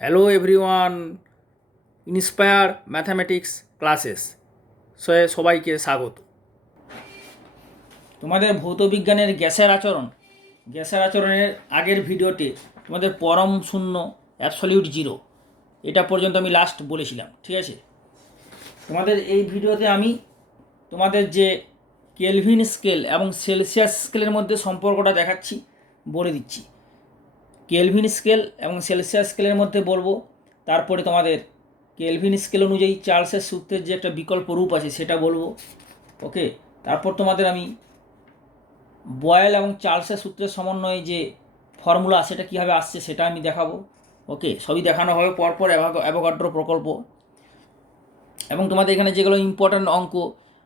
Hello everyone, inspire mathematics classes সবাইকে স্বাগত। তোমাদের ভৌতবিজ্ঞানের গ্যাসের আচরণের আগের ভিডিওতে তোমাদের পরম শূন্য অ্যাবসলিউট জিরো এটা পর্যন্ত আমি লাস্ট বলেছিলাম, ঠিক আছে? তোমাদের এই ভিডিওতে আমি তোমাদের যে কেলভিন স্কেল এবং সেলসিয়াস স্কেলের মধ্যে সম্পর্কটা দেখাচ্ছি, বলে দিচ্ছি। কেলভিন স্কেল এবং সেলসিয়াস স্কেলের মধ্যে বলবো, তারপরে তোমাদের কেলভিন স্কেল অনুযায়ী চার্লসের সূত্রের যে একটা বিকল্প রূপ আছে সেটা বলবো, ওকে। তারপর তোমাদের আমি বয়েল এবং চার্লসের সূত্রের সমন্বয়ে যে ফর্মুলা সেটা কীভাবে আসছে সেটা আমি দেখাবো, ওকে। সবই দেখানো হবে পরপর, অ্যাভোগাড্রো প্রকল্প, এবং তোমাদের এখানে যেগুলো ইম্পর্ট্যান্ট অঙ্ক,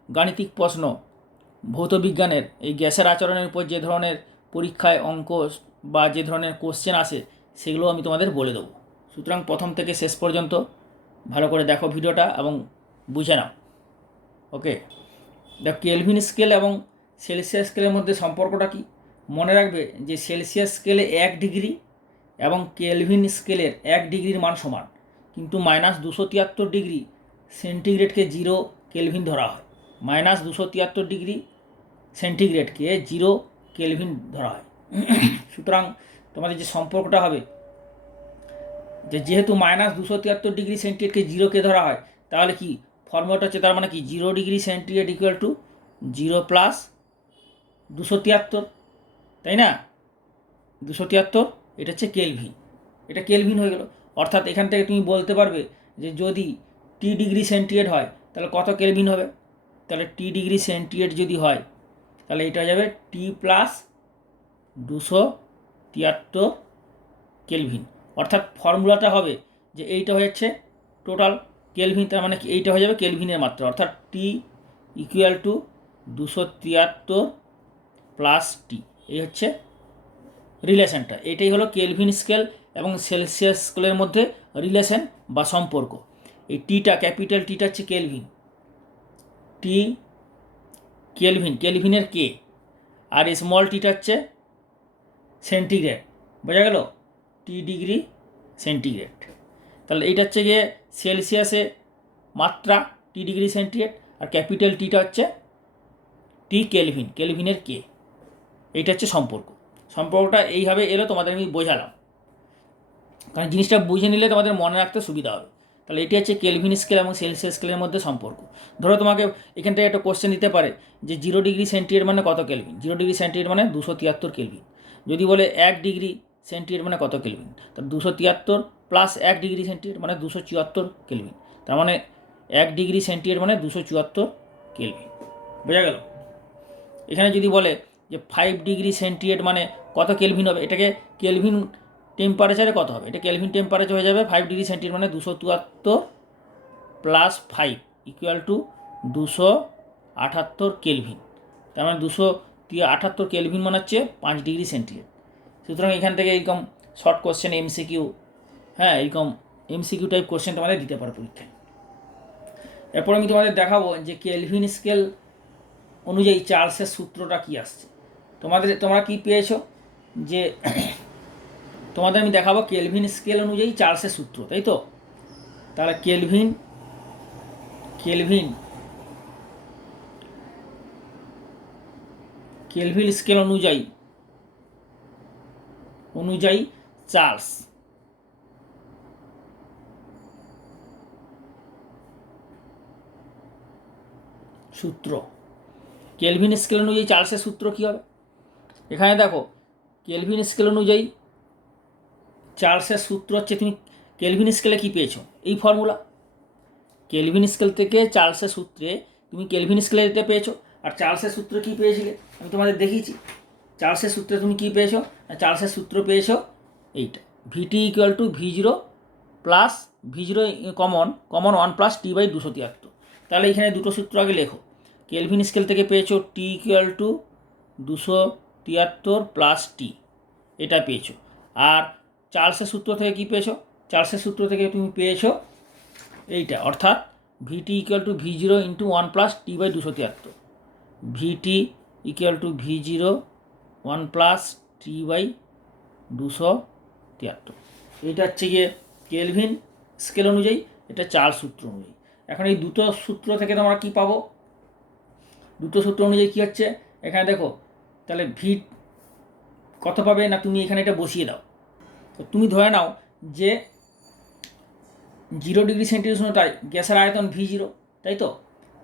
গাণিতিক প্রশ্ন, ভৌতবিজ্ঞানের এই গ্যাসের আচরণের উপর যে ধরনের পরীক্ষায় অঙ্ক বা যে ধরনের কোশ্চেন আসে সেগুলো আমি তোমাদের বলে দেবো। সুতরাং প্রথম থেকে শেষ পর্যন্ত ভালো করে দেখো ভিডিওটা এবং বুঝে নাও, ওকে। দেখো, কেলভিন স্কেল এবং সেলসিয়াস স্কেলের মধ্যে সম্পর্কটা কি মনে রাখবে যে সেলসিয়াস স্কেলে 1 ডিগ্রি এবং কেলভিন স্কেলের 1 ডিগ্রির মান সমান, কিন্তু -273 ডিগ্রি সেন্টিগ্রেডকে 0 কেলভিন ধরা হয়। -273 ডিগ্রি সেন্টিগ্রেডকে 0 কেলভিন ধরা হয়। সুতরাং তোমাদের যে সম্পর্কটা হবে, যেহেতু -273 ডিগ্রি সেন্টিগ্রেডকে 0কে ধরা হয়, তাহলে কি ফর্মুলাটা হচ্ছে, তার মানে কি 0 degree centigrade equal to 0 plus 273, তাই না? 273 এটা হচ্ছে কেলভিন, এটা কেলভিন হয়ে গেল। অর্থাৎ এখান থেকে তুমি বলতে পারবে যে যদি টি ডিগ্রি সেন্টিগ্রেড হয় তাহলে কত কেলভিন হবে। তাহলে টি ডিগ্রি সেন্টিগ্রেড যদি হয় তাহলে এটা যাবে টি প্লাস 273 কেলভিন। অর্থাৎ ফর্মুলাটা হবে যে এইটা হচ্ছে টোটাল কেলভিন, তার মানে কি এইটা হয়ে যাবে কেলভিনের মাত্রা, অর্থাৎ টি ইকুয়াল টু 273 প্লাস টি। এই হচ্ছে রিলেশনটা। এটাই হলো কেলভিন স্কেল এবং সেলসিয়াস স্কেলের মধ্যে রিলেশন বা সম্পর্ক। এই টিটা, ক্যাপিটাল টিটা হচ্ছে কেলভিন, টি কেলভিন, কেলভিনের কে, আর স্মল টিটা হচ্ছে সেন্টিগ্রেড, বোঝা গেল? টি ডিগ্রি সেন্টিগ্রেড। তাহলে এইটা হচ্ছে গিয়ে সেলসিয়াসে মাত্রা টি ডিগ্রি সেন্টিগ্রেড, আর ক্যাপিটাল টিটা হচ্ছে টি কেলভিন, কেলভিনের কে। এইটা হচ্ছে সম্পর্কটা এইভাবে এলো, তোমাদের আমি বোঝালাম, কারণ জিনিসটা বুঝে নিলে তোমাদের মনে রাখতে সুবিধা হবে। তাহলে এটি হচ্ছে কেলভিন স্কেল এবং সেলসিয়াস স্কেলের মধ্যে সম্পর্ক। ধরো তোমাকে এখান থেকে একটা কোশ্চেন দিতে পারে যে 0 ডিগ্রি সেন্টিগ্রেড মানে কত কেলভিন। 0 ডিগ্রি সেন্টিগ্রেড মানে 273 কেলভিন। যদি বলে 1 ডিগ্রি সেন্টিগ্রেড মানে কত কেলভিন, তাহলে 273 প্লাস 1 ডিগ্রি সেন্টিগ্রেড মানে 274 কেলভিন। তার মানে 1 ডিগ্রি সেন্টিগ্রেড মানে 274 কেলভিন, বোঝা গেল? এখানে যদি বলে যে 5 ডিগ্রি সেন্টিগ্রেড মানে কত কেলভিন হবে, এটাকে কেলভিন টেম্পারেচারে কত হবে, এটা কেলভিন টেম্পারেচার হয়ে যাবে 5 ডিগ্রি সেন্টিগ্রেড মানে 273 প্লাস 5 ইকুয়াল টু 278 কেলভিন। তার মানে 278 কেলভিন মানে হচ্ছে 5 ডিগ্রি সেন্টিগ্রেড। সুতরাং এখান থেকে এরকম শর্ট কোশ্চেন এমসিকিউ, হ্যাঁ, এরকম এমসিকিউ টাইপ কোশ্চেন তোমাদের দিতে পারো পরীক্ষায়। এরপর আমি তোমাদের দেখাবো যে কেলভিন স্কেল অনুযায়ী চার্লসের সূত্রটা কি আসছে। তোমরা কি পেয়েছো যে তোমাদের আমি দেখাবো কেলভিন স্কেল অনুযায়ী চার্লসের সূত্র, তাই তো? তাহলে কেলভিন স্কেল অনুযায়ী চার্লস সূত্র। কেলভিন স্কেল অনুযায়ী চার্লসের সূত্র কী হবে? এখানে দেখো, কেলভিন স্কেল অনুযায়ী চার্লসের সূত্র হচ্ছে, তুমি কেলভিন স্কেলে কি পেয়েছো? এই ফর্মুলা। কেলভিন স্কেল থেকে চার্লসের সূত্রে তুমি কেলভিন স্কেলে এটা পেয়েছো। আর চার্লসের সূত্র কি পেয়েছিলে আমি তোমাদের দেখিয়েছি। চার্লসের সূত্রে তুমি কি পেয়েছো? চার্লসের সূত্র পেয়েছো এইটা, VT equal to V0 plus V0 common 1 plus T by 273। তাহলে এখানে দুটো সূত্র আগে লেখো। কেলভিন স্কেল থেকে পেয়েছো টি ইকুয়াল টু 273 প্লাস টি, এটা পেয়েছো। আর চার্লসের সূত্র থেকে কি পেয়েছো? চার্লসের সূত্র থেকে তুমি পেয়েছো এইটা, অর্থাৎ VT equal to V0 into 1 plus T by 273। VT equal to V0 1 plus T by 273। এটা হচ্ছে গিয়ে কেলভিন স্কেল অনুযায়ী, এটা চার্লস সূত্র অনুযায়ী। এখন এই দুটো সূত্র থেকে তোমরা কী পাবো? দুটো সূত্র অনুযায়ী কী হচ্ছে এখানে দেখো, তাহলে ভি কত পাবে না, তুমি এখানে এটা বসিয়ে দাও। তো তুমি ধরে নাও যে 0 ডিগ্রি সেন্টিগ্রেড উষ্ণতায় গ্যাসের আয়তন V0, তাই তো?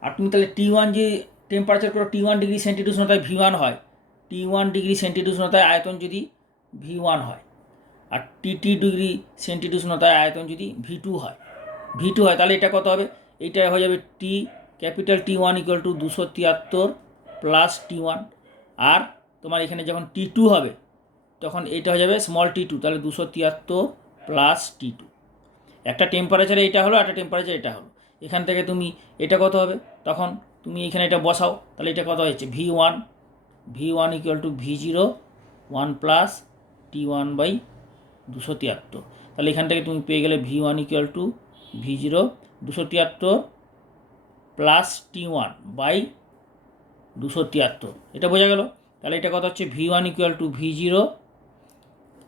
আর তুমি তাহলে T1 যে টেম্পারেচার করো, T1 ডিগ্রি সেন্টিগ্রেড উষ্ণতায় V1 হয়, T1 ডিগ্রি সেন্টিগ্রেড উষ্ণতায় আয়তন যদি V1 হয়, আর TT ডিগ্রি সেন্টিগ্রেড উষ্ণতায় আয়তন যদি V2 হয়, তাহলে এটা কত হবে? এইটা হয়ে যাবে capital T1 equal two 273 plus T1। আর তোমার এখানে যখন T2 হবে তখন এটা হয়ে যাবে স্মল T2, তাহলে 273 প্লাস T2। একটা টেম্পারেচারে এটা হলো, একটা টেম্পারেচার এটা হলো। এখান থেকে তুমি এটা কত হবে, তখন তুমি এখানে এটা বসাও, তাহলে এটা কত হচ্ছে V1 equal to V0 1 plus T1 by 273। তাহলে এখান থেকে তুমি পেয়ে গেলে V1 equal to V0 273 plus T1 by 273। এটা বোঝা গেল? তাহলে এটা কত হচ্ছে V1 equal to V0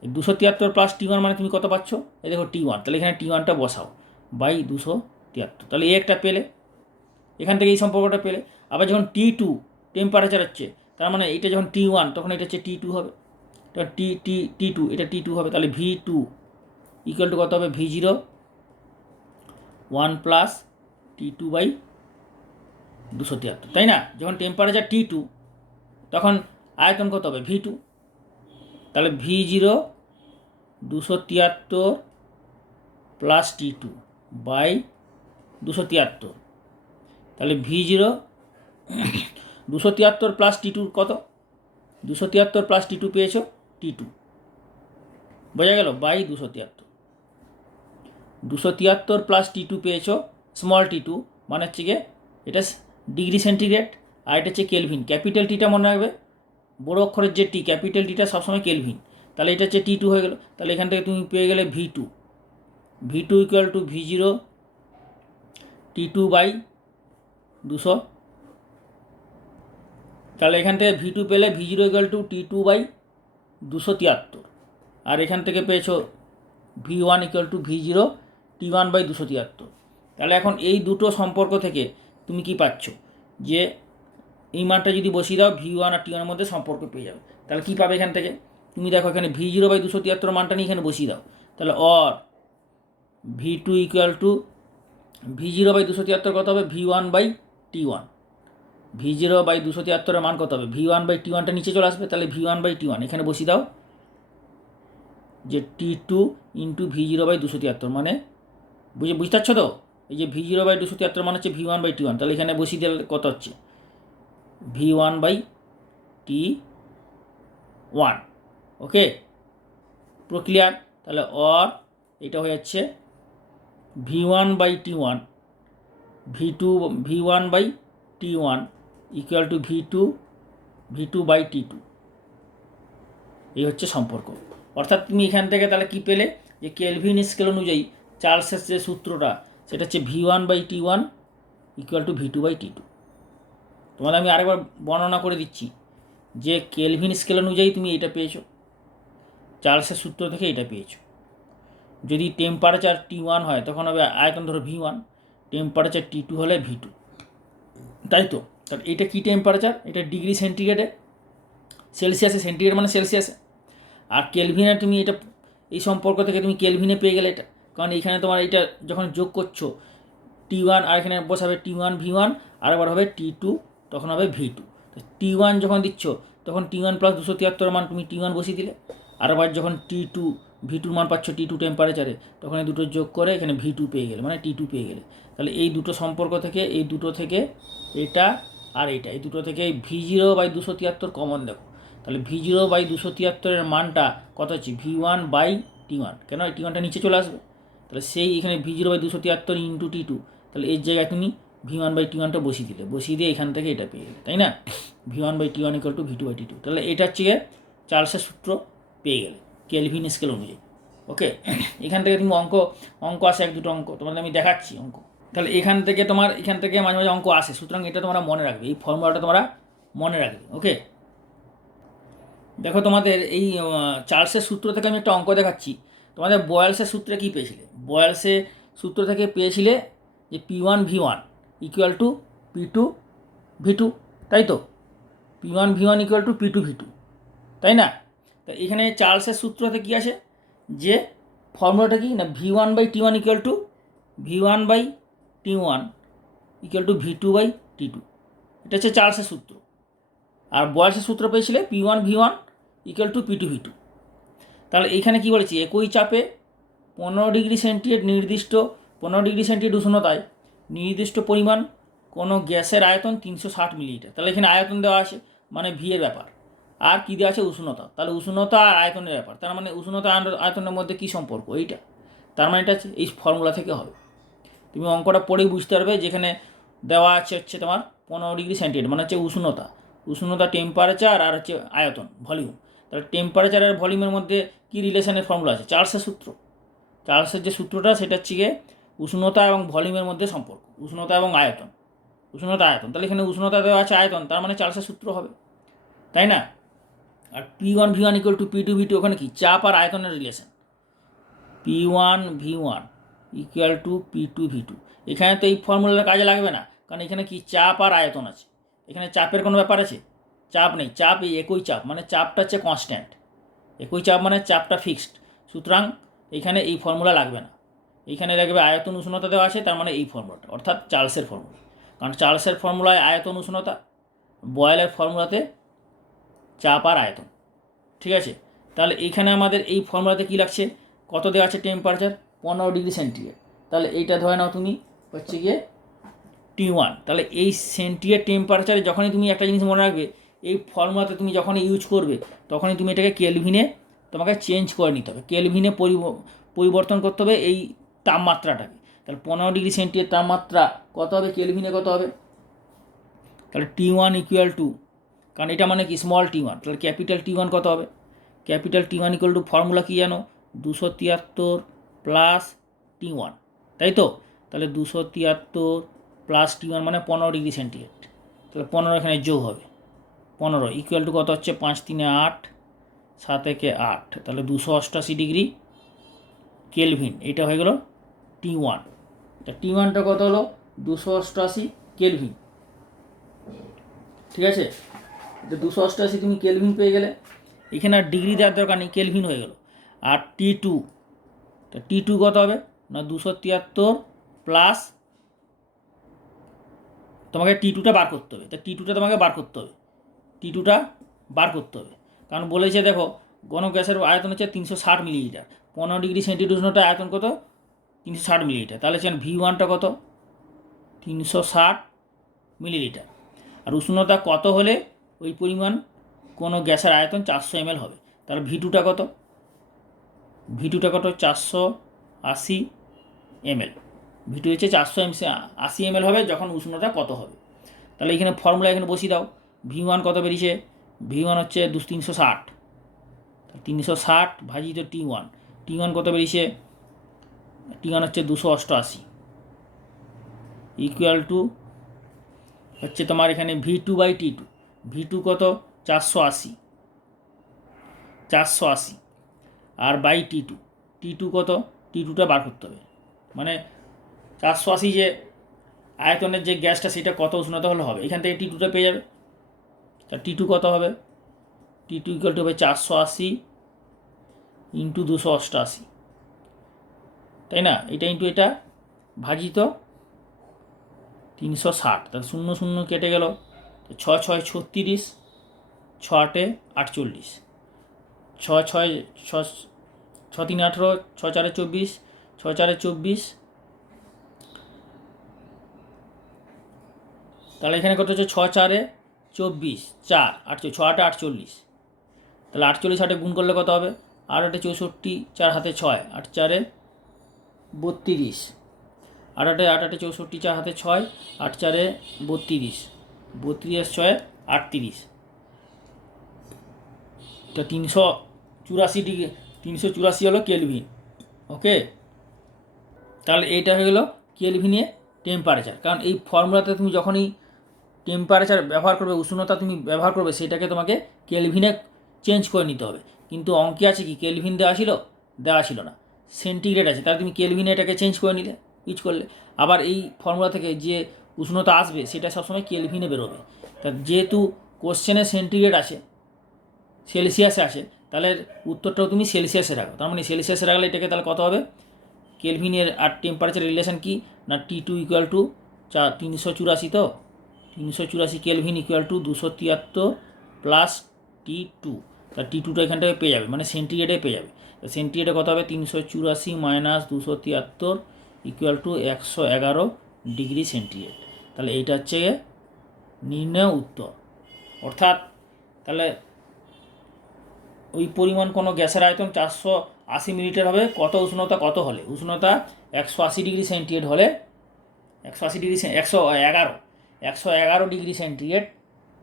273 plus T1 মানে তুমি কত পাচ্ছ? এই দেখো T1, তাহলে এখানে T1টা বসাও বাই 273। তাহলে একটা পেলে, এখান থেকে এই সম্পর্কটা পেলে। আবার যখন T2 টেম্পারেচার হচ্ছে, তার মানে এটা যখন T1 তখন এটা হচ্ছে T2 হবে, তখন T2 এটা T2 হবে। তাহলে V2 ইকুয়াল টু কত হবে? V0 1 প্লাস T2 বাই 273, তাই না? যখন টেম্পারেচার T2 তখন আয়তন কত হবে? V2। তাহলে V0 273 প্লাস T2 বাই 273। তাহলে V0 273 প্লাস T2 কত? 273 প্লাস T2 পেয়েছো T2, বোঝা গেল? বাই 273 প্লাস T2 পেয়েছো স্মল T2, মানে হচ্ছে গিয়ে এটা ডিগ্রি সেন্টিগ্রেড, আর এটা হচ্ছে কেলভিন। ক্যাপিটাল টিটা মনে রাখবে, বড় অক্ষরের যে টি, ক্যাপিটাল টিটা সবসময় কেলভিন। তাহলে এটা হচ্ছে T2 হয়ে গেল। তাহলে এখান থেকে তুমি পেয়ে গেলে V2 equal to V0 T2 by 200। তাহলে এখান থেকে V2 পেলে V0 equal to T2 by 273, আর এখান থেকে পেয়েছো V1 equal to V0 T1 by 273। তাহলে এখন এই দুটো সম্পর্ক থেকে তুমি কি পাচ্ছ? যে এই মানটা যদি বসিয়ে দাও, V1 আর T1 এর মধ্যে সম্পর্ক পেয়ে যাবে। তাহলে কী পাবে এখান থেকে? তুমি দেখো এখানে V0 বাই 273 মানটা নিয়ে এখানে বসিয়ে দাও, তাহলে V2 equal to V0 by 273 কত হবে? V1 by T1। V0 by 273 মান কত হবে? V1 বাই T1টা নিচে চলে আসবে, তাহলে V1 বাই T1 এখানে বসিয়ে দাও, যে T2 ইন্টু V0 বাই 273, মানে বুঝতে পারছো তো? এই যে V0 বাই 273 মানে হচ্ছে V1 বাই T1, তাহলে এখানে বসিয়ে দিলে কত হচ্ছে? V1 by T1। ওকে, পুরো ক্লিয়ার? তাহলে এটা হয়ে যাচ্ছে V1 by T1 V1 by T1 equal to V2 by T2। এই হচ্ছে সম্পর্ক। অর্থাৎ তুমি এখান থেকে তাহলে কি পেলে? যে কেলভিন স্কেল অনুযায়ী চার্লসের যে সূত্রটা, সেটা হচ্ছে V1 by T1 equal to V2 by T2। তোমাদের আমি আরেকবার বর্ণনা করে দিচ্ছি, যে কেলভিন স্কেল অনুযায়ী তুমি এটা পেয়েছো, চার্লসের সূত্র থেকে এটা পেয়েছো। যদি টেম্পারেচার T1 হয় তখন হবে আয়তন ধরো V1, টেম্পারেচার T2 হলে V2, তাই তো? তাহলে এটা কী টেম্পারেচার? এটা ডিগ্রি সেন্টিগ্রেডে, সেলসিয়াসে, সেন্টিগ্রেড মানে সেলসিয়াসে। আর কেলভিনে তুমি এটা এই সম্পর্ক থেকে তুমি কেলভিনে পেয়ে গেলে এটা, কারণ এইখানে তোমার এটা যখন যোগ করছো T1 আর এখানে বসাবে T1 V1, আর আবার হবে T2, তখন হবে V2। তো T1 যখন দিচ্ছ তখন T1 প্লাস 273 মান তুমি T1 বসিয়ে দিলে, আর আবার যখন V2 মান পাচ্ছ T2 টেম্পারেচারে, তখন এই দুটো যোগ করে এখানে V2 পেয়ে গেলে, মানে T2 পেয়ে গেলে। তাহলে এই দুটো সম্পর্ক থেকে, এই দুটো থেকে এটা আর এইটা, এই দুটো থেকে V0 বাই 273 কমন দেখো, তাহলে V0 বাই 273 মানটা কত হচ্ছে? V1 বাই T1, কেন এই T1টা নিচে চলে আসবে, তাহলে সেই এখানে V0 বাই 273 ইন্টু T2, তাহলে এর জায়গায় তুমি V1 বাই T1টা বসিয়ে দিয়ে এখান থেকে এটা পেয়ে গেলে, তাই না? V1 by T1 equal to V2 by T2। তাহলে এটা হচ্ছে চার্লসের সূত্র পেয়ে গেলে কেলভিন স্কেল অনুযায়ী। ওকে, এখান থেকে তুমি অঙ্ক আসে, এক দুটো অঙ্ক তোমাদের আমি দেখাচ্ছি অঙ্ক। তাহলে এখান থেকে মাঝে মাঝে অঙ্ক আসে, সুতরাং এটা তোমরা মনে রাখবে, এই ফর্মুলাটা তোমরা মনে রাখবে। ওকে, দেখো তোমাদের এই চার্লসের সূত্র থেকে আমি একটা অঙ্ক দেখাচ্ছি। তোমাদের বয়েলসের সূত্রে কী পেয়েছিলে? বয়েলসে সূত্র থেকে পেয়েছিলে যে P1V1 ইকুয়াল টু P2V2, তাই তো? P1V1 ইকুয়াল টু P2V2, তাই না? তো এখানে চার্লসের সূত্রতে কী আছে, যে ফর্মুলাটা কি না, V1/T1 equal to V1/T1 equal to V2/T2, এটা হচ্ছে চার্লসের সূত্র। আর বয়েলসের সূত্র পেয়েছিলে P1V1 ইকুয়াল টু P2V2। তাহলে এইখানে কী বলেছি, একই চাপে 15 ডিগ্রি সেন্টিগ্রেড নির্দিষ্ট 15 ডিগ্রি সেন্টিগ্রেড উষ্ণতায় নির্দিষ্ট পরিমাণ কোনো গ্যাসের আয়তন 360 মিলিলিটার। তাহলে এখানে আয়তন দেওয়া আছে, মানে ভি এর ব্যাপার। আর কী দেওয়া আছে, উষ্ণতা। তাহলে উষ্ণতা আর আয়তনের ব্যাপার, তার মানে উষ্ণতা আয়তনের মধ্যে কী সম্পর্ক, এইটা। তার মানে এটা এই ফর্মুলা থেকে হবে। তুমি অঙ্কটা পড়েই বুঝতে পারবে, যেখানে দেওয়া আছে হচ্ছে তোমার 15 ডিগ্রি সেন্টিগ্রেড মানে হচ্ছে উষ্ণতা টেম্পারেচার আর হচ্ছে আয়তন ভলিউম। তাহলে টেম্পারেচার আর ভলিউমের মধ্যে কী রিলেশনের ফর্মুলা আছে, চার্লসের সূত্র। চার্লসের যে সূত্রটা সেটা হচ্ছে গিয়ে উষ্ণতা এবং ভলিউমের মধ্যে সম্পর্ক, উষ্ণতা এবং আয়তন, তাহলে এখানে উষ্ণতা দেওয়া আছে, আয়তন, তার মানে চার্লসের সূত্র হবে, তাই না? আর P1V1 ইকুয়াল টু P2V2, ওখানে কি চাপ আর আয়তনের relation, P1V1 equal to P2V2। এখানে তো এই ফর্মুলাটা কাজে লাগবে না, কারণ এখানে কি চাপ আর আয়তন আছে। এখানে চাপের কোনো ব্যাপার আছে, চাপ নেই। চাপ এই একই চাপ, মানে চাপটা হচ্ছে কনস্ট্যান্ট। একই চাপ মানে চাপটা ফিক্সড, সুতরাং এখানে এই ফর্মুলা লাগবে না। এইখানে লাগবে আয়তন উষ্ণতা দেওয়া আছে, তার মানে এই ফর্মুলাটা, অর্থাৎ চার্লসের ফর্মুলা। কারণ চার্লসের ফর্মুলায় আয়তন উষ্ণতা, বয়েলের ফর্মুলাতে চাপ আর আয়তন, ঠিক আছে? তাহলে এইখানে আমাদের এই ফর্মুলাতে কী লাগছে, কত দেওয়া আছে টেম্পারেচার, 15 ডিগ্রি সেন্টিগ্রেড। তাহলে এইটা ধরে নাও তুমি হচ্ছে গিয়ে T1। তাহলে এই সেন্টিগ্রেড টেম্পারেচারে যখনই তুমি একটা জিনিস মনে রাখবে, এই ফর্মুলাতে তুমি যখনই ইউজ করবে তখনই তুমি এটাকে কেলভিনে তোমাকে চেঞ্জ করে নিতে হবে, কেলভিনে পরিবর্তন করতে হবে এই তাপমাত্রাটাকে। তাহলে 15 ডিগ্রি সেন্টিগ্রেড তাপমাত্রা কত হবে, কেলভিনে কত হবে? তাহলে T1 ইকুয়াল টু, কারণ এটা মানে কি স্মল T1, তাহলে ক্যাপিটাল T1 কত হবে? Capital T1 equal to formula কী জানো, 273 প্লাস T1, তাই তো? তাহলে 273 প্লাস T1 মানে 15 ডিগ্রি সেন্টিগ্রেড। তাহলে 15 এখানে যোগ হবে, 15 ইকুয়াল টু কত হচ্ছে, 5 3 8, 7 1 8, তাহলে 288 ডিগ্রি কেলভিন। এটা হয়ে গেল T1। তা T1টা কত হলো, 288 কেলভিন, ঠিক আছে? 288 তুমি কেলভিন পেয়ে গেলে। এখানে আর ডিগ্রি দেওয়ার দরকার নেই, কেলভিন হয়ে গেল। আর T2, তা T2 কত হবে না, 273 প্লাস, তোমাকে T2টা বার করতে হবে। তা T2টা তোমাকে বার করতে হবে, কারণ বলেছে দেখো ঘন গ্যাসের আয়তন হচ্ছে 360 মিলিলিটার, 15 ডিগ্রি সেন্টিগ্রেড উষ্ণতার আয়তন কত, 360 মিলিলিটার। তাহলে V1টা কত, 360 মিলিলিটার। আর উষ্ণতা কত হলে ওই পরিমাণ কোনো গ্যাসের আয়তন 400 ml হবে। তাহলে V2টা কত, 480 ml। V2 হচ্ছে 480 ml হবে যখন উষ্ণতা কত হবে। তাহলে এখানে ফর্মুলা এখানে বসিয়ে দাও। V1 কত বেরিয়েছে, V1 হচ্ছে 360, 360 ভাজিত T1 কত বেরিয়েছে, T1 হচ্ছে 288 ইকুয়াল টু হচ্ছে তোমার এখানে V2/T2। V2 কত, 480 আর বাই T2 কত, T2টা বার করতে হবে, মানে 480 যে আয়তনের যে গ্যাসটা সেটা কত উষ্ণতা হলে হবে, এখান থেকে T2টা পেয়ে যাবে। তা T2 কত হবে, T2 ইকুয়াল টু হবে 480 ইন্টু 288, তাই না? এটা ইন্টু এটা ভাজিত 360, তাহলে 0 0 কেটে গেল, 6 6 36, 6 8 48, 6 6 6 6 3 18, 6 4 24, 6 4 24, তাহলে এখানে কত হচ্ছে 6 4 24, 4 8 6 8 48, তাহলে 48 8 গুণ করলে কত হবে, 8 8 64, 4 হাতে 6, 8 4 32, 8 8 8 8 64, 4 হাতে 6, 8 4 32, 32 6 38, তো 384 ডিগ্রি, 384 হলো কেলভিন। ওকে, তাহলে এইটা হয়ে গেলো কেলভিনে টেম্পারেচার। কারণ এই ফর্মুলাতে তুমি যখনই টেম্পারেচার ব্যবহার করবে, উষ্ণতা তুমি ব্যবহার করবে, সেটাকে তোমাকে কেলভিনে চেঞ্জ করে নিতে হবে। কিন্তু অঙ্কে আছে কি কেলভিন দেওয়া ছিল না, সেন্টিগ্রেড আছে, তাহলে তুমি কেলভিনে এটাকে চেঞ্জ করে নিলে, ইউজ করলে। আবার এই ফর্মুলা থেকে যে উষ্ণতা আসবে সেটা সবসময় কেলভিনে বেরোবে। তা যেহেতু কোশ্চেনে সেন্টিগ্রেড আছে, সেলসিয়াসে আসে, তাহলে উত্তরটাও তুমি সেলসিয়াসে রাখো। তার মানে সেলসিয়াসে রাখলে এটাকে তাহলে কত হবে, কেলভিনের আর টেম্পারেচার রিলেশন কি না, T2 ইকুয়াল টু 384, তো 384 kelvin equal to 273 plus T2। তা T2টা এখান থেকে পেয়ে যাবে, মানে সেন্টিগ্রেডে পেয়ে যাবে। সেন্টিগ্রেডে কত হবে, 384 minus 273 equal to 111 degree centigrade. তাহলে এইটা হচ্ছে নির্ণয় উত্তর। অর্থাৎ তাহলে ওই পরিমাণ কোনো গ্যাসের আয়তন 480 মিলিলিটার হবে কত উষ্ণতা কত হলে, উষ্ণতা 180 ডিগ্রি সেন্টিগ্রেড হলে, 180 degree 111 degree centigrade,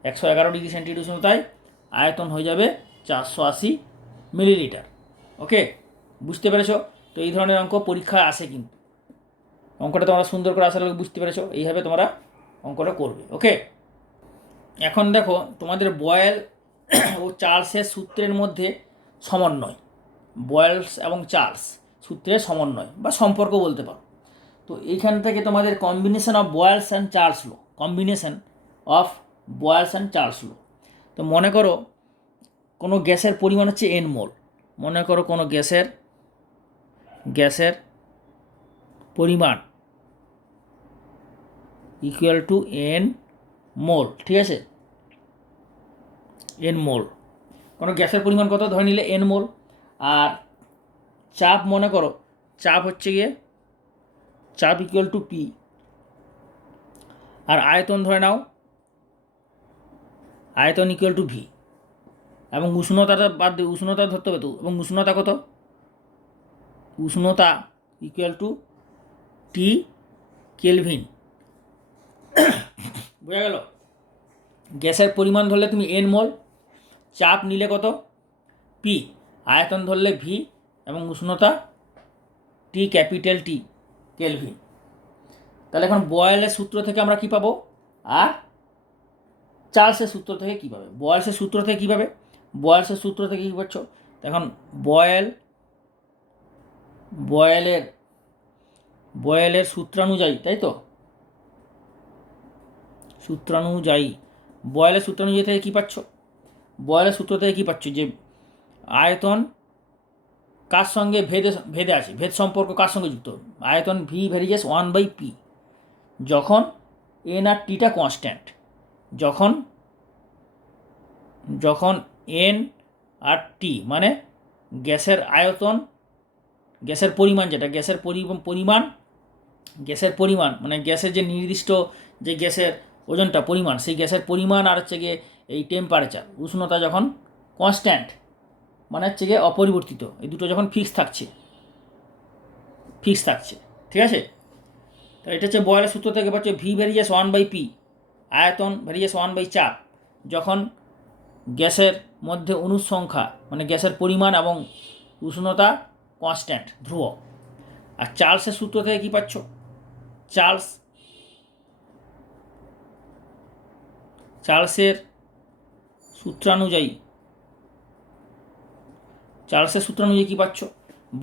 111 degree centigrade উষ্ণতায় আয়তন হয়ে যাবে 480 মিলিলিটার। ওকে, বুঝতে পেরেছো? তো এই ধরনের অঙ্ক পরীক্ষায় আসে, কিন্তু অঙ্কটা তোমরা সুন্দর করে আসার বুঝতে পেরেছো, এইভাবে তোমরা অঙ্কটা করবে। ওকে, এখন দেখো তোমাদের বয়েল ও চার্লসের সূত্রের মধ্যে সমন্বয়, বয়েলস এবং চার্লস সূত্রের সমন্বয় বা সম্পর্ক বলতে পারো। তো এইখান থেকে তোমাদের combination of Boyle's and Charles law, combination of Boyle's and Charles law. তো মনে করো কোনো গ্যাসের পরিমাণ হচ্ছে n মোল, মনে করো কোনো গ্যাসের পরিমাণ ইকুয়াল টু n মোল, ঠিক আছে, n মোল। কোনো গ্যাসের পরিমাণ কত ধরে নিলে n মোল, আর চাপ মনে করো চাপ হচ্ছে গিয়ে চাপ ইকুয়াল টু পি, আর আয়তন ধরে নাও আয়তন ইকুয়াল টু ভি, এবং উষ্ণতাটা বাদ দিয়ে উষ্ণতা ধরতে হবে তো, এবং উষ্ণতা কত, উষ্ণতা ইকুয়াল টু টি কেলভিন। বোঝা গেল? গ্যাসের পরিমাণ ধরলে তুমি n মোল, চাপ নিলে কত পি, আয়তন ধরলে ভি, এবং উষ্ণতা টি ক্যাপিটাল টি কেলভিন। তাহলে এখন বয়েলের সূত্র থেকে আমরা কী পাবো, আর চার্লসের সূত্র থেকে কী পাবে, বয়েলসের সূত্র থেকে কী পাবে, বয়েলসের সূত্র থেকে কী পাচ্ছ, এখন বয়েলের সূত্রানুযায়ী, তাই তো, সূত্রানুযায়ী বয়েলের সূত্রানুযায়ী থেকে কী পাচ্ছ, বয়েলের সূত্র থেকে কী পাচ্ছ, যে আয়তন কার সঙ্গে ভেদে আছে, ভেদ সম্পর্ক কার সঙ্গে যুক্ত, আয়তন ভি ভ্যারিজেস 1/p, যখন এন আর টিটা কনস্ট্যান্ট, যখন এন আর টি মানে গ্যাসের আয়তন, গ্যাসের পরিমাণ, যেটা গ্যাসের পরিমাণ মানে গ্যাসের যে নির্দিষ্ট যে গ্যাসের ওজনটা পরিমাণ, সেই গ্যাসের পরিমাণ আর হচ্ছে গিয়ে এই টেম্পারেচার উষ্ণতা যখন কনস্ট্যান্ট মানে হচ্ছে গিয়ে অপরিবর্তিত, এই দুটো যখন ফিক্স থাকছে, ঠিক আছে। তো এটা হচ্ছে বয়েলের সূত্র থেকে পাচ্ছে ভি ভ্যারিজেস 1/p, আয়তন ভ্যারিজেস 1/চাপ, যখন গ্যাসের মধ্যে অণুর সংখ্যা মানে গ্যাসের পরিমাণ এবং উষ্ণতা কনস্ট্যান্ট ধ্রুবক। আর চার্লসের সূত্র থেকে কী পাচ্ছ, চার্লসের সূত্রানুযায়ী কী পাচ্ছ,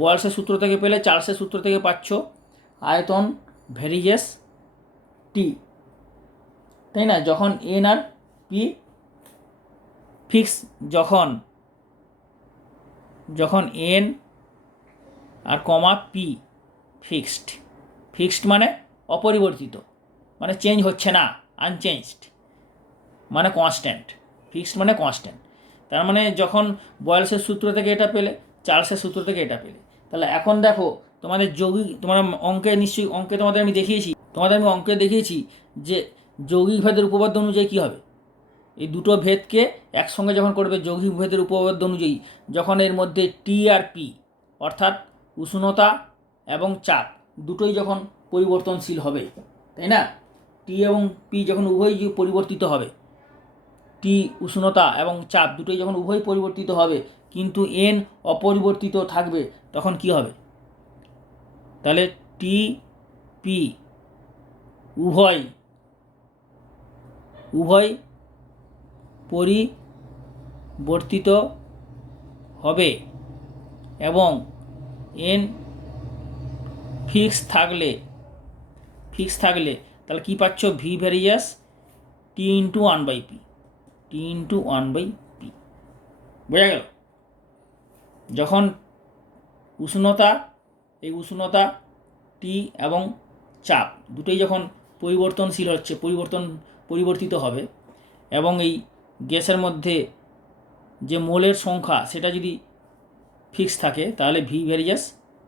বয়েলসের সূত্র থেকে পেলে চার্লসের সূত্র থেকে পাচ্ছ আয়তন ভ্যারিজেস টি, তাই না, যখন এন আর পি ফিক্স, যখন এন আর কমা পি ফিক্সড মানে অপরিবর্তিত, মানে চেঞ্জ হচ্ছে না, আনচেঞ্জড মানে কনস্ট্যান্ট, ফিক্সড মানে কনস্ট্যান্ট। তার মানে যখন বয়েলসের সূত্র থেকে এটা পেলে, চার্লসের সূত্র থেকে এটা পেলে, তাহলে এখন দেখো তোমাদের যৌগিক, তোমরা অঙ্কে তোমাদের আমি দেখিয়েছি যে যৌগিক ভেদের উপপাদ্য অনুযায়ী কী হবে, এই দুটো ভেদকে একসঙ্গে যখন করবে যৌগিক ভেদের উপপাদ্য অনুযায়ী, যখন এর মধ্যে টি আর পি অর্থাৎ উষ্ণতা এবং চাপ দুটোই যখন পরিবর্তনশীল হবে, তাই না, টি এবং পি যখন উভয়ই পরিবর্তিত হবে, টি উষ্ণতা এবং চাপ দুটোই যখন উভয় পরিবর্তিত হবে কিন্তু এন অপরিবর্তিত থাকবে, তখন কি হবে, তাহলে টি পি উভয় পরিবর্তিত হবে এবং এন ফিক্স থাকলে তাহলে কী পাচ্ছ, ভি ভ্যারিয়াস টি ইন্টু 1/p, টি ইন্টু 1/p। বোঝা গেল? যখন উষ্ণতা, এই উষ্ণতা টি এবং চাপ দুটোই যখন পরিবর্তনশীল হচ্ছে, পরিবর্তিত হবে, এবং এই গ্যাসের মধ্যে যে মোলের সংখ্যা সেটা যদি ফিক্স থাকে, তাহলে ভি ভ্যারিয়াস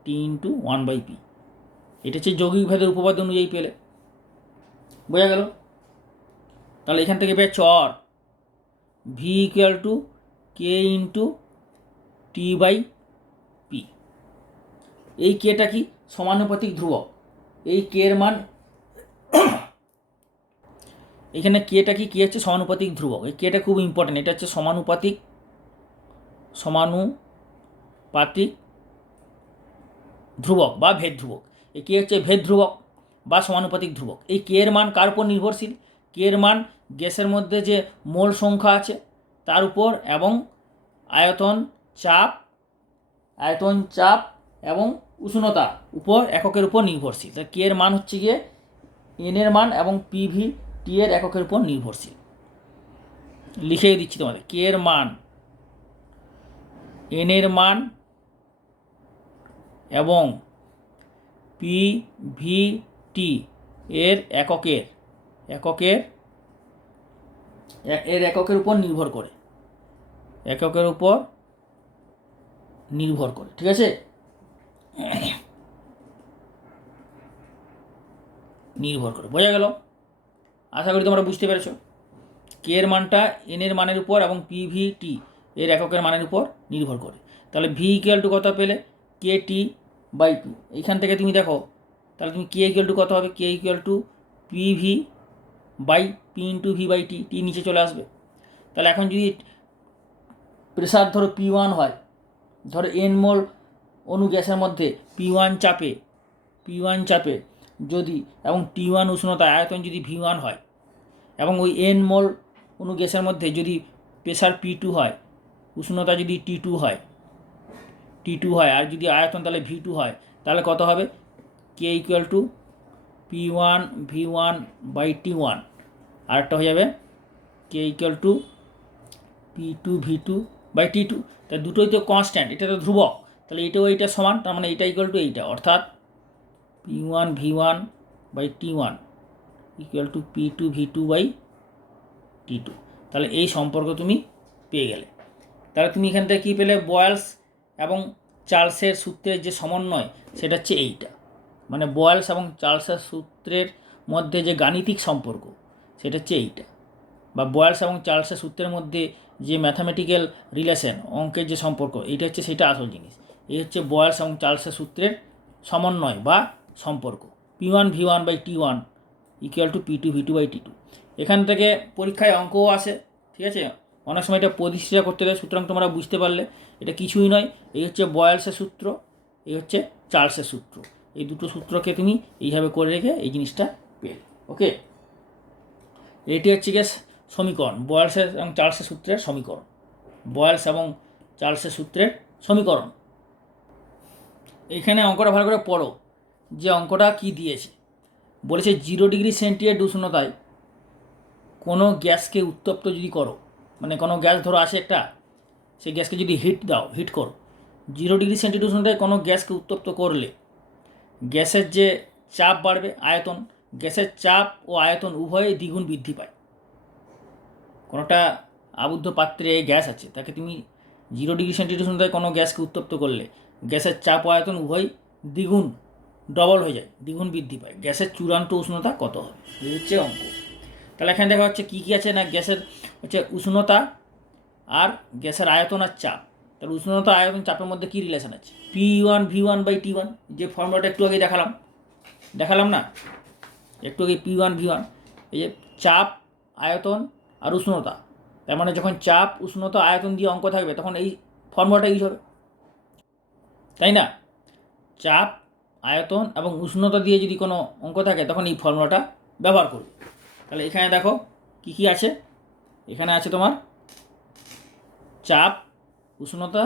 টি ইন্টু 1/p। এটা হচ্ছে যৌগিক ভেদের উপপাদ্য অনুযায়ী পেলে। বোঝা গেল? তাহলে এখান থেকে পেয়ে চর V equal to K into T by P. এই কেটা কি? সমানুপাতিক ধ্রুবক। এই কে এর মান, এখানে কেটা কি হচ্ছে? সমানুপাতিক ধ্রুবক। এই কেটা খুব ইম্পর্টেন্ট। এটা হচ্ছে সমানুপাতিক ধ্রুবক বা ভেদ ধ্রুবক। এই কে হচ্ছে ভেদ ধ্রুবক বা সমানুপাতিক ধ্রুবক। এই কে এর মান কার উপর নির্ভরশীল? কে এর মান গ্যাসের মধ্যে যে মোল সংখ্যা আছে তার উপর, এবং আয়তন, চাপ এবং উষ্ণতা উপর, এককের উপর নির্ভরশীল। তাহলে কে এর মান হচ্ছে গিয়ে এন এর মান এবং পিভি টি এর এককের উপর নির্ভরশীল। লিখে দিচ্ছি তোমাদের, কে এর মান, এন এর মান এবং পিভি টি এর এককের উপর নির্ভর করে, ঠিক আছে? নির্ভর করে। বোঝা গেল? আশা করি তোমরা বুঝতে পেরেছো। কে এর মানটা এন এর মানের উপর এবং পিভি টি এর এককের মানের উপর নির্ভর করে। তাহলে ভি ইকুয়াল টু কত পেলে? কে টি বাই টু। এইখান থেকে তুমি দেখো, তাহলে তুমি কে ইকুয়াল টু কত হবে? K equal to PV by P into V by T. T নিচে চলে আসবে। তাহলে এখন যদি প্রেসার ধরো P1 হয়, ধরো এন মোল অণু গ্যাসের মধ্যে P1 চাপে যদি, এবং T1 উষ্ণতা, আয়তন যদি V1 হয়, এবং ওই এন মোল অণু গ্যাসের মধ্যে যদি প্রেসার P2 হয়, উষ্ণতা যদি T2 হয়, আর যদি আয়তন তাহলে V2 হয়, তাহলে কত হবে? K equal to P1 V1 by T1। আরেকটা হয়ে যাবে কে equal two P2 V2 by T2। তাই দুটোই তো কনস্ট্যান্ট, এটা তো ধ্রুবক। তাহলে এইটা সমান, তার মানে এইটা ইকুয়াল টু এইটা, অর্থাৎ P1 V1 by T1 equal two P2 V2 by T2। তাহলে এই সম্পর্ক তুমি পেয়ে গেলে। তাহলে তুমি এখান থেকে কী পেলে? বয়েলস এবং চার্লসের সূত্রের যে সমন্বয়, সেটা হচ্ছে এইটা। মানে বয়েলস এবং চার্লসের সূত্রের মধ্যে যে গাণিতিক সম্পর্ক, সেটা হচ্ছে এইটা। বা বয়েলস এবং চার্লসের সূত্রের মধ্যে যে ম্যাথামেটিক্যাল রিলেশন, অঙ্কের যে সম্পর্ক, এইটা হচ্ছে সেটা আসল জিনিস। এই হচ্ছে বয়েলস এবং চার্লসের সূত্রের সমন্বয় বা সম্পর্ক। P1 V1 by T1 equal two P2 V2 by T2। এখান থেকে পরীক্ষায় অঙ্কও আসে, ঠিক আছে? অনেক সময় এটা প্রতিষ্ঠা করতে দেয়। সুতরাং তোমরা বুঝতে পারলে এটা কিছুই নয়, এই হচ্ছে বয়েলসের সূত্র, এই হচ্ছে চার্লসের সূত্র। এই দুটো সূত্রকে তুমি এইভাবে করে রেখে এই জিনিসটা পেলে। ওকে, এটি হচ্ছে গিয়ে সমীকরণ, বয়েলসের এবং চার্লসের সূত্রের সমীকরণ। বয়েলস এবং চার্লসের সূত্রের সমীকরণ। এখানে অঙ্কটা ভালো করে পড়ো, যে অঙ্কটা কি দিয়েছে। বলেছে 0 ডিগ্রি সেন্টিগ্রেড উষ্ণতায় কোনো গ্যাসকে উত্তপ্ত যদি করো, মানে কোনো গ্যাস ধরো আসে একটা, সেই গ্যাসকে যদি হিট করো 0 ডিগ্রি সেন্টিগ্রেড উষ্ণতায় কোনো গ্যাসকে উত্তপ্ত করলে গ্যাসের যে চাপ বাড়বে, আয়তন, গ্যাসের চাপ ও আয়তন উভয়ে দ্বিগুণ বৃদ্ধি পায়। কোনোটা আবদ্ধ পাত্রে গ্যাস আছে, তাকে তুমি 0 ডিগ্রি সেন্টিগ্রেড উষ্ণতায় কোনো গ্যাসকে উত্তপ্ত করলে গ্যাসের চাপ ও আয়তন উভয় দ্বিগুণ, ডবল হয়ে যায়, দ্বিগুণ বৃদ্ধি পায়। গ্যাসের চূড়ান্ত উষ্ণতা কত হবে? এই হচ্ছে অঙ্ক। তাহলে এখানে দেখা হচ্ছে কী কী আছে না, গ্যাসের হচ্ছে উষ্ণতা আর গ্যাসের আয়তন আর চাপ। তাহলে উষ্ণতা, আয়তন, চাপের মধ্যে কী রিলেশন আছে? P1 V1 বাই T1, যে ফর্মুলাটা একটু আগে দেখালাম না একটু আগে, P1 V1, এই যে চাপ, আয়তন আর উষ্ণতা। তার মানে যখন চাপ, উষ্ণতা, আয়তন দিয়ে অঙ্ক থাকবে, তখন এই ফর্মুলাটা ইউজ হবে, তাই না? চাপ, আয়তন এবং উষ্ণতা দিয়ে যদি কোনো অঙ্ক থাকে, তখন এই ফর্মুলাটা ব্যবহার করবে। তাহলে এখানে দেখো কী কী আছে। এখানে আছে তোমার চাপ, উষ্ণতা,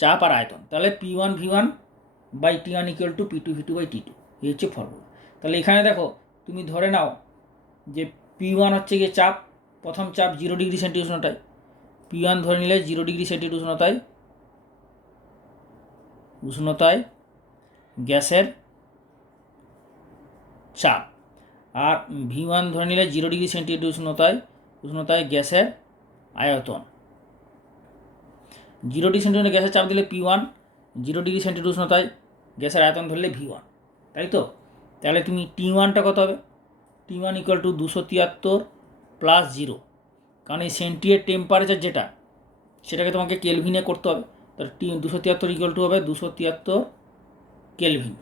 চাপ আর আয়তন। তাহলে P1 V1 by T1 equal two P2 V2 by T2, এই হচ্ছে ফর্মুলা। তাহলে এখানে দেখো তুমি ধরে নাও যে P1 হচ্ছে গিয়ে চাপ, প্রথম চাপ 0 ডিগ্রি সেন্টিগ্রেড উষ্ণতায়, P1 ধরে নিলে 0 ডিগ্রি সেন্টিগ্রেড উষ্ণতায় গ্যাসের চাপ, আর V1 ধরে নিলে 0 ডিগ্রি সেন্টিগ্রেড উষ্ণতায় গ্যাসের আয়তন। 0 ডিগ্রি সেন্টিগ্রেড গ্যাসের চাপ দিলে P1, 0 ডিগ্রি সেন্টিগ্রেড উষ্ণতায় গ্যাসের আয়তন ধরলে V1, তাই তো? তাহলে তুমি T1টা কত হবে? T1 ইকুয়াল টু 273 প্লাস 0, কারণ এই সেন্টিগ্রেড টেম্পারেচার যেটা, সেটাকে তোমাকে কেলভিনে করতে হবে। তাহলে 273 ইকুয়াল টু হবে 273 কেলভিন।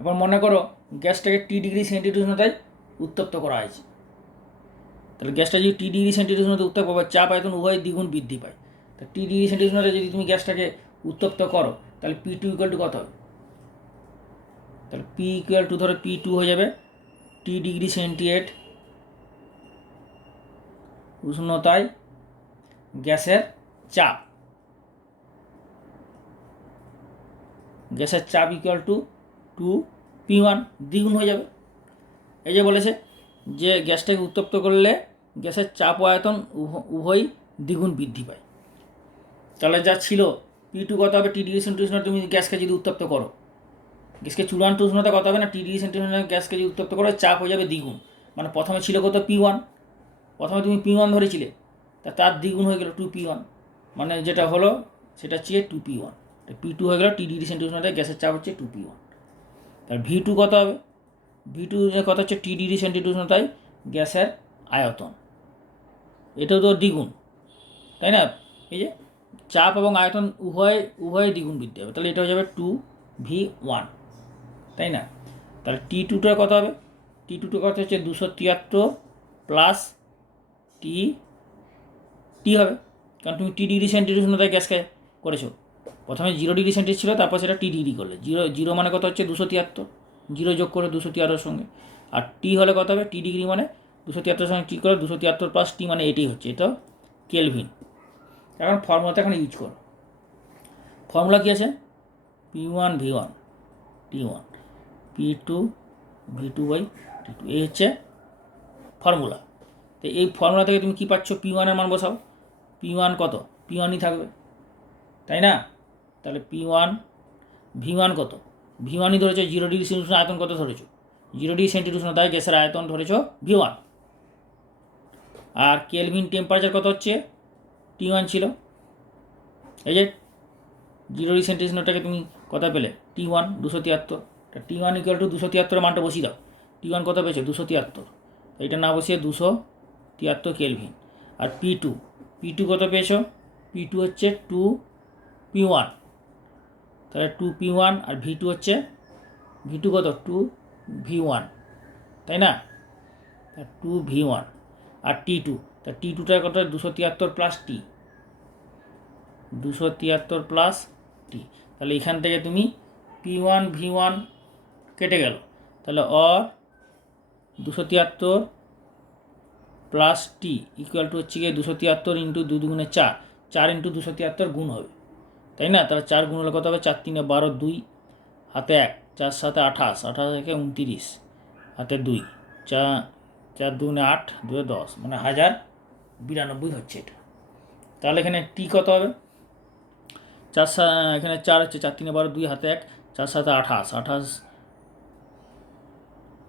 এবার মনে করো গ্যাসটাকে T ডিগ্রি সেন্টিগ্রেড উষ্ণতায় উত্তপ্ত করা হয়েছে। তাহলে গ্যাসটা যদি T ডিগ্রি সেন্টিগ্রেড উষ্ণতায় উত্তপ্ত হবে, চাপ আয়তন উভয় দ্বিগুণ বৃদ্ধি পায়। তা T ডিগ্রি সেন্টিগ্রেড উষ্ণতায় যদি তুমি গ্যাসটাকে উত্তপ্ত করো, তাহলে P2 ইকুয়াল টু কত হবে? তাহলে P ইকুয়াল টু ধরো P2 হয়ে যাবে T ডিগ্রি সেন্টিগ্রেড উষ্ণতায় গ্যাসের চাপ, ইকুয়াল টু 2P1, দ্বিগুণ হয়ে যাবে। এই যে বলেছে যে গ্যাসটাকে উত্তপ্ত করলে গ্যাসের চাপ ও আয়তন উভয়ই দ্বিগুণ বৃদ্ধি পায়। তাহলে যা ছিল P2 কত হবে? T ডিগ্রি সেন্টিগ্রেড তুমি গ্যাসকে যদি উত্তপ্ত করো, গ্যাসকে চূড়ান্ত উষ্ণতা কত হবে না? T ডিগ্রি সেন্টিগ্রেড গ্যাসকে যদি উত্তপ্ত করো, চাপ হয়ে যাবে দ্বিগুণ। মানে প্রথমে ছিল কত? P1, প্রথমে তুমি P1 ধরেছিলে, তার দ্বিগুণ হয়ে গেল 2P1, মানে যেটা হলো সেটা হচ্ছে 2P1। P2 হয়ে গেল T ডিগ্রি সেন্টিগ্রেড গ্যাসের চাপ হচ্ছে 2P1। তাহলে V2 কত হবে? V2 কত হচ্ছে T ডিগ্রি সেন্টিগ্রেড উষ্ণতায় গ্যাসের আয়তন, এটাও তো দ্বিগুণ, তাই না? এই যে চাপ এবং আয়তন উভয় দ্বিগুণ বৃদ্ধি হবে, তাহলে এটা হয়ে যাবে 2V1, তাই না? তাহলে T2টা কত হবে? T2টা কত হচ্ছে 273 প্লাস T হবে, কারণ তুমি T ডিগ্রি সেন্টিগ্রেড উষ্ণতায় গ্যাসকে করেছো। প্রথমে 0 ডিগ্রি সেন্টিগ্রেড ছিল, তারপর সেটা T ডিগ্রি করলে। 0 মানে কত হচ্ছে 273, 0 যোগ করে 273 সঙ্গে। আর T হলে কত হবে? T ডিগ্রি মানে 273 সঙ্গে T করে 273 প্লাস T, মানে এটাই হচ্ছে, এটা কেলভিন। এখন ফর্মুলাটা এখন ইউজ করো। ফর্মুলা কী আছে? P1 V1 T1, P2 V2 by T2, এই হচ্ছে ফর্মুলা। তো এই ফর্মুলা থেকে তুমি কী পাচ্ছ? P1 এর মান বসাও। P1 কত? P1ই থাকবে, তাই না? তাহলে P1, V1 কত? V1ই ধরেছো 0 ডিগ্রি সেন্টিগ্রেড আয়তন কত ধরেছো? 0 ডিগ্রি সেন্টিগ্রেড উষ্ণতায় গ্যাসের আয়তন ধরেছো V1। আর কেলভিন টেম্পারেচার কত হচ্ছে? T1 ছিল। এই যে 0 ডিগ্রি সেন্টিগ্রেড উষ্ণতাকে তুমি কত পেলে? T1 273। T1 ইকুয়াল টু 273 মানটা বসিয়ে দাও। T1 কত পেয়েছো? 273। এইটা না বসিয়ে 273 কেলভিন। আর P2 কত পেয়েছো? P2 হচ্ছে 2P1, তাহলে 2P1, আর V2 হচ্ছে কত? 2V1, তাই না? 2V1 আর T2, তা T2টা কত? 273 প্লাস T, 273 প্লাস T। তাহলে এখান থেকে তুমি P1 V1 কেটে গেল, তাহলে 273 প্লাস T ইকুয়াল টু হচ্ছে গিয়ে 273 ইন্টু 2 দুগুণে 4, 4 ইন্টু 273 গুণ হবে, তাই না? তাহলে 4 গুণ হলে কত হবে? 4 3 12, 2 হাতে 1, 4 7 28, 28 থেকে 29, হাতে 2, 4 দুগুণে 8, 2 10, মানে 1092 হচ্ছে এটা। তাহলে এখানে T কত হবে? এখানে 4 হচ্ছে, 4 3 12, 2 হাতে 1, 4 7 28, 28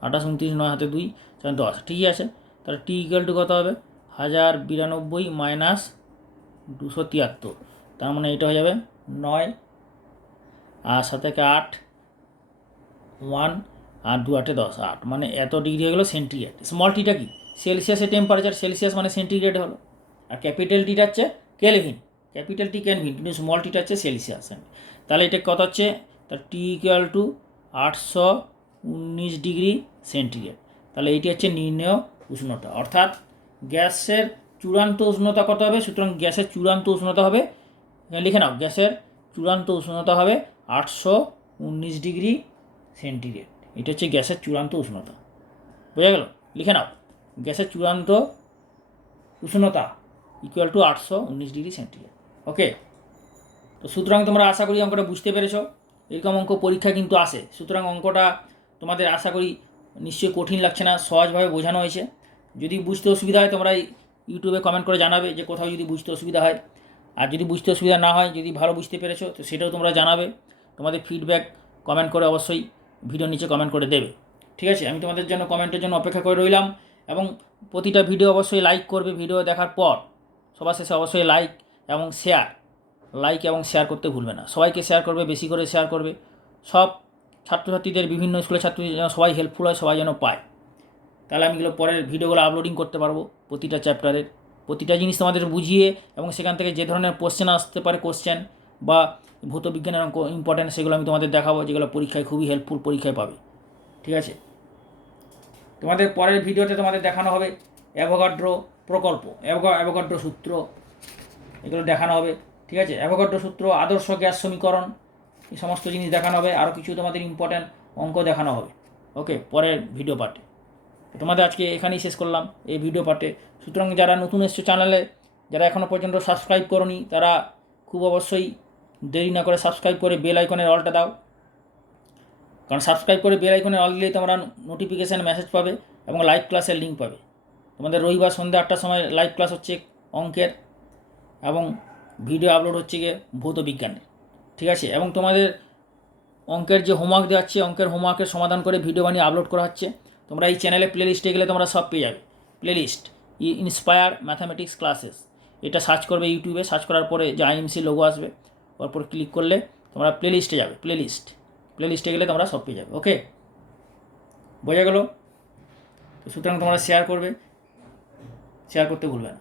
29, 9 হাতে 2, 4 10, ঠিকই আছে। তাহলে T ইকুয়াল টু কত হবে? 1092 মাইনাস 273, তার মানে এটা হয়ে যাবে 9, আর 7 থেকে 8, 1, আর 2 8 10, 8, মানে এত ডিগ্রি হয়ে গেলো সেন্টিগ্রেড। স্মল টিটা কি? সেলসিয়াসের টেম্পারেচার, সেলসিয়াস মানে সেন্টিগ্রেড হলো। আর ক্যাপিটাল টিটা হচ্ছে কেলভিন, ক্যাপিটাল টি কেলভিন, কিন্তু স্মল টিটা হচ্ছে সেলসিয়াস। তাহলে এটা কত হচ্ছে? তার T equal to 819 degree centigrade. তাহলে এইটি হচ্ছে নির্ণেয় উষ্ণতা, অর্থাৎ গ্যাসের চূড়ান্ত উষ্ণতা কত হবে? সুতরাং গ্যাসের চূড়ান্ত উষ্ণতা হবে, লিখে নাও, গ্যাসের চূড়ান্ত উষ্ণতা হবে 819 ডিগ্রি সেন্টিগ্রেড। এটা হচ্ছে গ্যাসের চূড়ান্ত উষ্ণতা, বোঝা গেল? লিখে নাও, গ্যাসের চূড়ান্ত উষ্ণতা ইকুয়াল টু 819 ডিগ্রি সেন্টিগ্রেড। ওকে। তো সুতরাং তোমরা আশা করি অঙ্কটা বুঝতে পেরেছো। এরকম অঙ্ক পরীক্ষা কিন্তু আসে, সুতরাং অঙ্কটা তোমাদের আশা করি নিশ্চয়ই কঠিন লাগছে না, সহজভাবে বোঝানো হয়েছে। যদি বুঝতে অসুবিধা হয় তোমরা ইউটিউবে কমেন্ট করে জানাবে যে কোথাও যদি বুঝতে অসুবিধা হয়, আর যদি বুঝতে অসুবিধা না হয়, যদি ভালো বুঝতে পেরেছো তো সেটাও তোমরা জানাবে। তোমাদের ফিডব্যাক কমেন্ট করে অবশ্যই ভিডিওর নিচে কমেন্ট করে দেবে। ঠিক আছে, আমি তোমাদের জন্য কমেন্টের জন্য অপেক্ষা করে রইলাম। এবং প্রতিটা ভিডিও অবশ্যই লাইক করবে ভিডিও দেখার পর। সবার শেষে অবশ্যই লাইক এবং শেয়ার করতে ভুলবে না। সবাইকে শেয়ার করবে, বেশি করে শেয়ার করবে। সব ছাত্রছাত্রীদের, বিভিন্ন স্কুলের ছাত্রছাত্রী যেন সবাই হেল্পফুল হয়, সবাই যেন পায়। তাহলে আমি এগুলো পরের ভিডিওগুলো আপলোডিং করতে পারবো, প্রতিটা চ্যাপ্টারের প্রতিটা জিনিস তোমাদের বুঝিয়ে, এবং সেখান থেকে যে ধরনের কোশ্চেন আসতে পারে, কোশ্চেন বা ভৌত বিজ্ঞানের অঙ্ক ইম্পর্টেন্ট, সেগুলো আমি তোমাদের দেখাবো, যেগুলো পরীক্ষায় খুবই হেল্পফুল, পরীক্ষায় পাবে। ঠিক আছে, তোমাদের পরের ভিডিওতে তোমাদের দেখানো হবে অ্যাভোগাড্রো প্রকল্প, অ্যাভোগাড্রো সূত্র, এগুলো দেখানো হবে। ঠিক আছে, অ্যাভোগাড্রো সূত্র, আদর্শ গ্যাস সমীকরণ, এই সমস্ত জিনিস দেখানো হবে। আরও কিছু তোমাদের ইম্পর্ট্যান্ট অঙ্ক দেখানো হবে। ওকে, পরের ভিডিও পার্টে। তোমাদের আজকে এখানেই শেষ করলাম এই ভিডিও পার্টে। সুতরাং যারা নতুন এসছো চ্যানেলে, যারা এখনও পর্যন্ত সাবস্ক্রাইব করোনি, তারা খুব অবশ্যই দেরি না করে সাবস্ক্রাইব করে বেল আইকনের অলটা দাও। কারণ সাবস্ক্রাইব করে বেল আইকনে অল দিলেই তোমরা নোটিফিকেশান মেসেজ পাবে এবং লাইভ ক্লাসের লিঙ্ক পাবে। তোমাদের রবিবার সন্ধ্যে 8টার সময় লাইভ ক্লাস হচ্ছে অঙ্কের, এবং ভিডিও আপলোড হচ্ছে গিয়ে ভৌত বিজ্ঞানের। ঠিক আছে, এবং তোমাদের অঙ্কের যে হোমওয়ার্ক দেওয়া হচ্ছে, অঙ্কের হোমওয়ার্কের সমাধান করে ভিডিও বানিয়ে আপলোড করা হচ্ছে। তোমরা এই চ্যানেলে প্লেলিস্টে গেলে তোমরা সব পেয়ে যাবে। প্লেলিস্ট ইন্সপায়ার ম্যাথামেটিক্স ক্লাসেস, এটা সার্চ করবে ইউটিউবে। সার্চ করার পরে যে আইএমসি লোগো আসবে, ওর পর ক্লিক করলে তোমরা প্লেলিস্টে যাবে। প্লেলিস্টে গেলে তোমরা সব পেয়ে যাবে। ওকে, বোঝা গেল? তো সুতরাং তোমরা শেয়ার করবে, শেয়ার করতে ভুলবে না।